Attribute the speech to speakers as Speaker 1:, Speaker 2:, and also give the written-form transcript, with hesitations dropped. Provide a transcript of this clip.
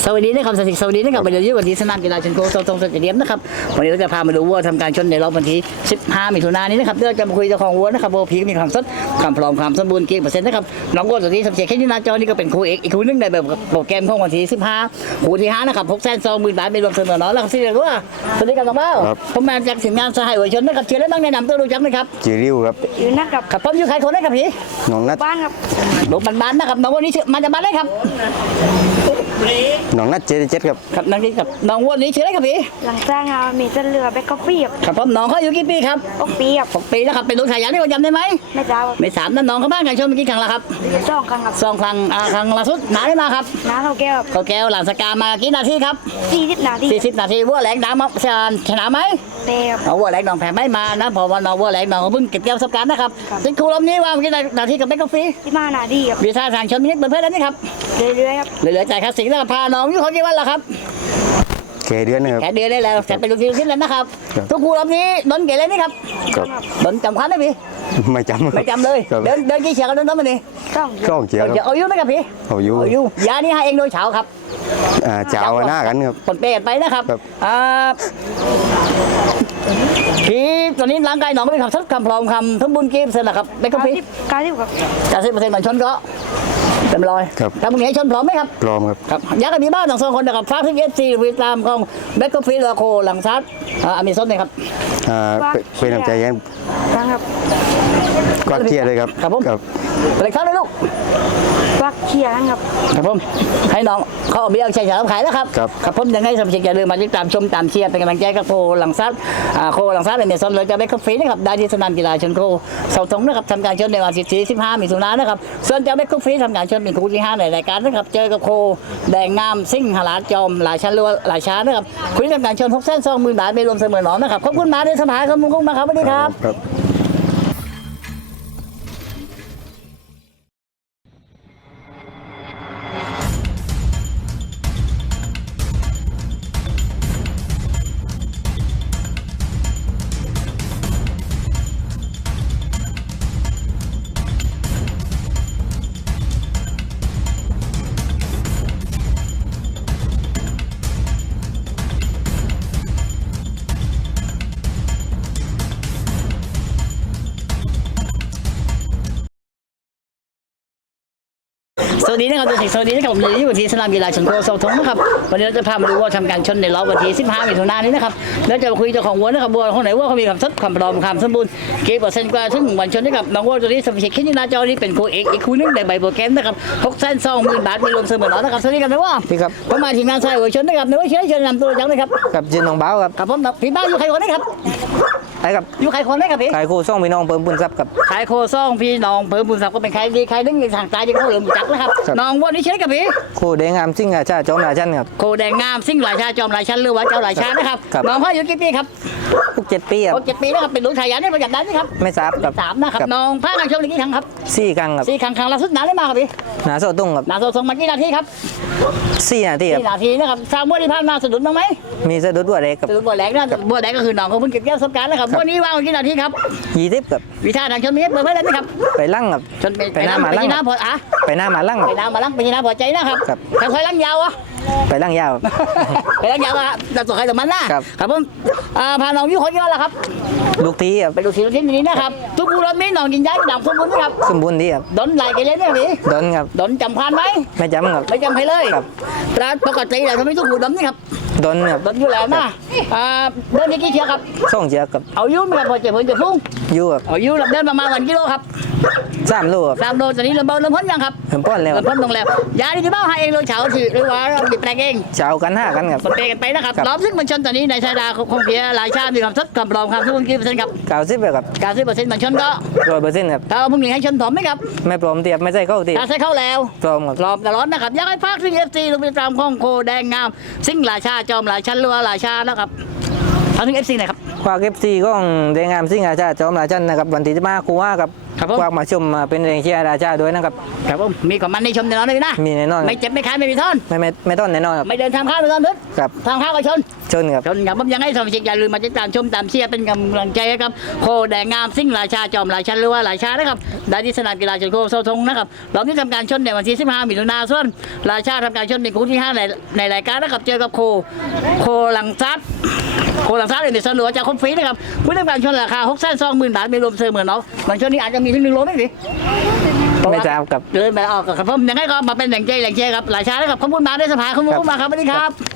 Speaker 1: สวัสดีนะครับสวัสดีนะครับวันนี้วันที่สนามกีฬาชนโคทรงสเตเดียมนะครับวันนี้เราจะพามาดูวัวทำการชนในรอบวันที่15มิถุนายนนี้นะครับเดี๋ยวจะมาคุยเจ้าของวัวนะครับวัวพีมีความสดความพร้อมความสมบูรณ์กี่เปอร์เซ็นต์นะครับน้องวัวตัวนี้สมเกียรติแค่ที่หน้าจอนี่ก็เป็นคู่เอกอีกคู่นึงในแบบโปรแกรมของวันที่15คู่ที่5นะครับ620,000 บาทไม่รวมเสมอน้อยแล้วครับที่เรียกว่าสวัสดีครับน้องเบ้าผมมาจากทีมงานสหายวัวชนนะครับเชิญได้บ้างแนะนำตัวรู้จักไหมครับ
Speaker 2: จีริวครับ
Speaker 3: อยู่นะครับ
Speaker 1: ครับผมอยู่ใครคนได้ครับพี่
Speaker 2: น้องนัด
Speaker 3: บ้านครับ
Speaker 1: ลูกบ้านๆนะครับน้องวัวนี้มาจากบ้านเลยครับ
Speaker 2: น้องนัด77ครับ
Speaker 1: ครับน้องนี้ครับน้องวัวนี้ชื่ออะไรครับพี่
Speaker 3: หลังจากงานมีเส้นเรือแบกกาแฟครับ
Speaker 1: ครับผมน้องเขาอยู่กี่ปีครับ
Speaker 3: ปีครับ
Speaker 1: 6 ปีแล้วครับเป็นลูกชายยันนี่ก็จำได้ไหม
Speaker 3: ไม่ทราบ
Speaker 1: ไม่3นั่นน้องเขาบ้านกันชมเมื่อกี้ครั้งละครับ
Speaker 3: 2 ครั้งครับ
Speaker 1: 2 ครั้งครั้งล่าสุดหนาได้มาครับ
Speaker 3: น้าเท่าแก้ว
Speaker 1: เขาแก้วหลานสกามากี่นาทีครับ
Speaker 3: 40 นาที
Speaker 1: 40 นาทีวัวแหลงน้ำชนะไหม
Speaker 3: เต็ม
Speaker 1: เอาวัวแหลงน้องแพ้ไม่มานะเพราะว่าน้องวัวแหลงน้องเพิ่งเก็บเกี่ยวประสบการณ์นะครับติดครูลมนี้ว่าเมื่อกี้นาทีกับแบกกาแฟ
Speaker 3: 15 นาทีครับ
Speaker 1: วีซ่าทางชมนี้เป็นเพื่อนแล้วนี่ครับ
Speaker 3: เรื่อยๆครับ
Speaker 1: เหลือใจคลาสสิกแล้วพาน้องอยู่เขากี่วันละครับ
Speaker 2: แค่เดือนนะครับ
Speaker 1: แค่เดือนได้แล้วแต่เป็นลูกทีมแล้วนะครับทุกครูลมนี้โดนเกเลยนี่ครับโดนจำคันได้พี่
Speaker 2: ไม่จำ
Speaker 1: ไม่จำเลยเดินกี่เฉียงกันเดินมาดิ
Speaker 2: ช่องเฉียงครับ
Speaker 1: เอาอยู่ไหมครับพี่
Speaker 2: เอาอยู่
Speaker 1: ยานี่ให้เองโดยเฉาครับ
Speaker 2: เจ้าหน้ากันครับ
Speaker 1: ผลเปลี่ยนไปนะครับพี่ตอนนี้ร่างกายน้องก็มีความสดความพร้อมความสมบูรณ์เกมเสร็จแล้วครับไม่ก็พี่
Speaker 3: 90ครับ
Speaker 1: 90%เหมือนชนก็เต็มร้อย
Speaker 2: ครับ
Speaker 1: ถ้ามึงเห็นชนพร้อมไหมครับ
Speaker 2: พร้อมครับ
Speaker 1: ครับอยากให้มีบ้านทั้ง2 คนนะครับฝากที่FCหรือตามของแบ็คก็ฟรีโลโคหลังซัดอเมซอนเลยครับ
Speaker 2: เป็นน้ำใจยัง
Speaker 3: ครับ
Speaker 2: กวักเชียร์เลยครับ
Speaker 1: ครับผมอะไรครับเลยลูก
Speaker 3: วักเชียร์ครับ
Speaker 1: ครับผมให้น้องเขาเอาเบี้ยใช้ฉลามขายแล้วครับครับผมยังไงสมาชิกอย่าลืมมาติดตามชมตามเชียร์เป็นกำลังใจกับโคหลังซัดโคหลังซัดอเมซอนเลยจะแบ็คก็ฟรีนะครับได้ที่สนามกีฬาชนโคเสาธงนะครับทำการชนในวันที่15มิถุนายนนะครับส่วนจะแบ็คก็ฟรีทำการชนเป็นคู่ที่5ในรายการนะครับเจอกับโคแดงงามซิ่งหลาดจอมหลายชั้นรัวหลายช้านะครับคุยทำการชน620,000 บาทไม่รวมเสมอหนอนนะครับขอบคุณมาด้วยสมัยขอบคุณมาครับสวัสดีครับสวัสดีนะครับสวัสดีนะครับผมเลยที่วันที่สนามกีฬาชนโคเสาธงนะครับวันนี้เราจะพามาดูว่าทำการชนในรอบวันที่15มิถุนายนนี้นะครับแล้วจะมาคุยเจ้าของวัวนะครับวัวของไหนวัวเขามีความสดความพร้อมความสมบูรณ์กี่เปอร์เซ็นต์กว่าถึงวันชนนะครับน้องวัวตัวนี้สมาชิกแค่หน้าจอนี้เป็นคู่เอกอีกคู่นึงในใบโปรแกรมนะครับ620,000 บาทไม่รวมเสมอหนอนะครับสวัสดีครับนะว่า
Speaker 4: พี่ครับ
Speaker 1: ผมมาทีมงานสายวัวชนนะครับในวัวเชิญนำตัวจังเลยครับ
Speaker 4: กับจินน้องเบ้าครับ
Speaker 1: ครับผมพี่บ้าอยู่ใครคนนี้ครับ
Speaker 4: ใช่ครับ
Speaker 1: อยู่ใครคนนี้ครับพี่
Speaker 4: ขายคู่ซ่องพี่น้องเพิ่มบุญทรัพย์ครับ
Speaker 1: ขายโคซ่องพี่น้องเพิ่มบุญทรัพย์ก็เป็นใครดีใครนึงทางตายยังเขาเหลือจักนะครับน้องวัวนี้เชิญกับพี่
Speaker 4: คู่แดงงามซิ่งชาจอมหลายชั้นครับ
Speaker 1: โคแดงงามซิ่งหลายชาจอมหลายชั้นหรือว่าเจ้าหลายชานะครับน้องพ่ออายุกี่ปีครับ
Speaker 4: 7 ปีครับ
Speaker 1: 7 ปีนะครับเป็นลูกชายยันนี่ประจับได้ไหมครับ
Speaker 4: ไม่ทราบครับ
Speaker 1: 3นะครับน้องพากันชมกี่ครั้งครับ
Speaker 4: 4 ครั้งครับ
Speaker 1: 4 ครั้งล่าสุดนานได้มาครับพี่
Speaker 4: หนาโซตุ้งครับ
Speaker 1: หนาโซส่งมากี่นาทีครับ
Speaker 4: 4 นาทีครับ
Speaker 1: 4 นาทีนะครับทราบว่าที่ผ่านมาสะดุดบ้างไหม
Speaker 4: มีสะดุดบัวแดงครับ
Speaker 1: สะดุดบัวแดงนะบัวแดงก็คือน้องเขาเพิ่งเก็บเกี่ยวประสบการณ์นะครับวันนี้ว่างกี่นาทีครับ
Speaker 4: 20ครับ
Speaker 1: วิชาทางชนมีเปิดไว้แล้วไหมครับ
Speaker 4: ไปลั่งครับ
Speaker 1: ชนไปน้ำมาลั่ง
Speaker 4: ไปน้ำมาลั่ง
Speaker 1: ไปน้ำมาลั่งไปน้ำพอใจนะครับค่อยๆลั่งยาวอ่ะ
Speaker 4: ไปลั่งยาว
Speaker 1: ไปลั่งยาวอ่ะแต่ตัวใครตัวมันนะครับผมพาน้องยุ่งคนกี่วันละครับ
Speaker 4: ลูกทีครับ
Speaker 1: เป็นลูกทีลูกทีนี้นะครับทุกผู้รถมีน้องกินย้ายหนังสมบูรณ์นะครับ
Speaker 4: สมบูรณ์ดีครับ
Speaker 1: ดนไหลกันเลยเนี่ยพี่
Speaker 4: ดนครับ
Speaker 1: ดนจำพันไหม
Speaker 4: ไม่จำครับ
Speaker 1: ไม่จำใครเลยแต่ปกติแล้วทำไมทุกผู้ดนนี่ครับ
Speaker 4: ดนครับ
Speaker 1: ดนอยู่แล้วนะเดินกี่เชือกครับ
Speaker 4: 2 เชือกครับ
Speaker 1: เอายุ่งไหมครับพอเจ็บเพิ่งจะพุ่ง
Speaker 4: อยู่ครับ
Speaker 1: เอายุ่งเดินประมาณ1 กิโลครับ
Speaker 4: 3 โลครับ
Speaker 1: 3 โลตอนนี้เริ่มพ้นยังครับ
Speaker 4: เริ่มพ้นแล้ว
Speaker 1: เริ่มพ้นลงแล้วยาที่บ้านให้เองโดยเฉาถือหรือว่าเราติดแปลงเอง
Speaker 4: เช้ากัน5 กันครับ
Speaker 1: สเปรย์กันไปนะครับรอบซึ่งมันชนตอนนี้ในชายดาคงเพียหลายชาติมีความสดความปลอมความสมบูรณ์กี่เปอร์เซ็นต์ครับ
Speaker 4: 90ครับ
Speaker 1: 90%มันชนก็
Speaker 4: 100%ครับ
Speaker 1: ถ้ามึงหลีกให้ชนพร้อมไหมครับ
Speaker 4: ไม่พร้อมเทียบไม่ใช่เข้าเทียบ
Speaker 1: ใส่เข้าแล้ว
Speaker 4: พร้อมครับ
Speaker 1: พร้อมตลอดนะครับอยากให้ภาคซึ่ง FC ลงไปตามข้องโคแดงงามซิ่งหลายชาจอมหลายชั้นรัวหลายชานะครับเอาถึง FC หน่อยครับ
Speaker 4: ฝากFCก็แดงงามซิ่งราชาจอมราชันนะครับวันที่จะมาคูว่าครับ
Speaker 1: ครับผม
Speaker 4: ฝากมาชมมาเป็นแรงเชียร์ราชาด้วยนะครับ
Speaker 1: ครับผมมีความมันในชมแน่นอนเลยนะ
Speaker 4: มีแน่นอน
Speaker 1: ไม่เจ็บไม่คายไม่มีท่อน
Speaker 4: ไม่ต้นแน่นอนครับ
Speaker 1: ไม่เดินทางข้าวไม่ต้องทึด
Speaker 4: ครับ
Speaker 1: ทางข้าวก็ชน
Speaker 4: ชนครับ
Speaker 1: ชนครับผมยังให้สมาชิกอย่าลืมมาติดตามชมตามเชียร์เป็นกำลังใจให้ครับโคแดงงามซิ่งราชาจอมราชันหรือว่าราชานะครับได้ที่สนามกีฬาชนโคเสาธงนะครับเราที่ทำการชนในวันที่15มิถุนายนส่วนราชาทำการชนเป็นคู่ที่5ในรายการนะครับเจอกับโคหลังซัดโคหลังซัดในสนหลวงจากคมฟรีนะครับผู้ทำการชนราคา620,000 บาทไม่รวมเสื้อเหมือนเนาะบางชนนี้อาจจะมีถึง1 โลไม่สิ
Speaker 4: ไม่ทราบครับ
Speaker 1: เดินไปออกกับผมยังไงก็มาเป็นแหล่งใจแหล่งเชียร์ครับราชานะครับขอบคุณมาได้สภาขอบคุณมาครับสวัสดีครับ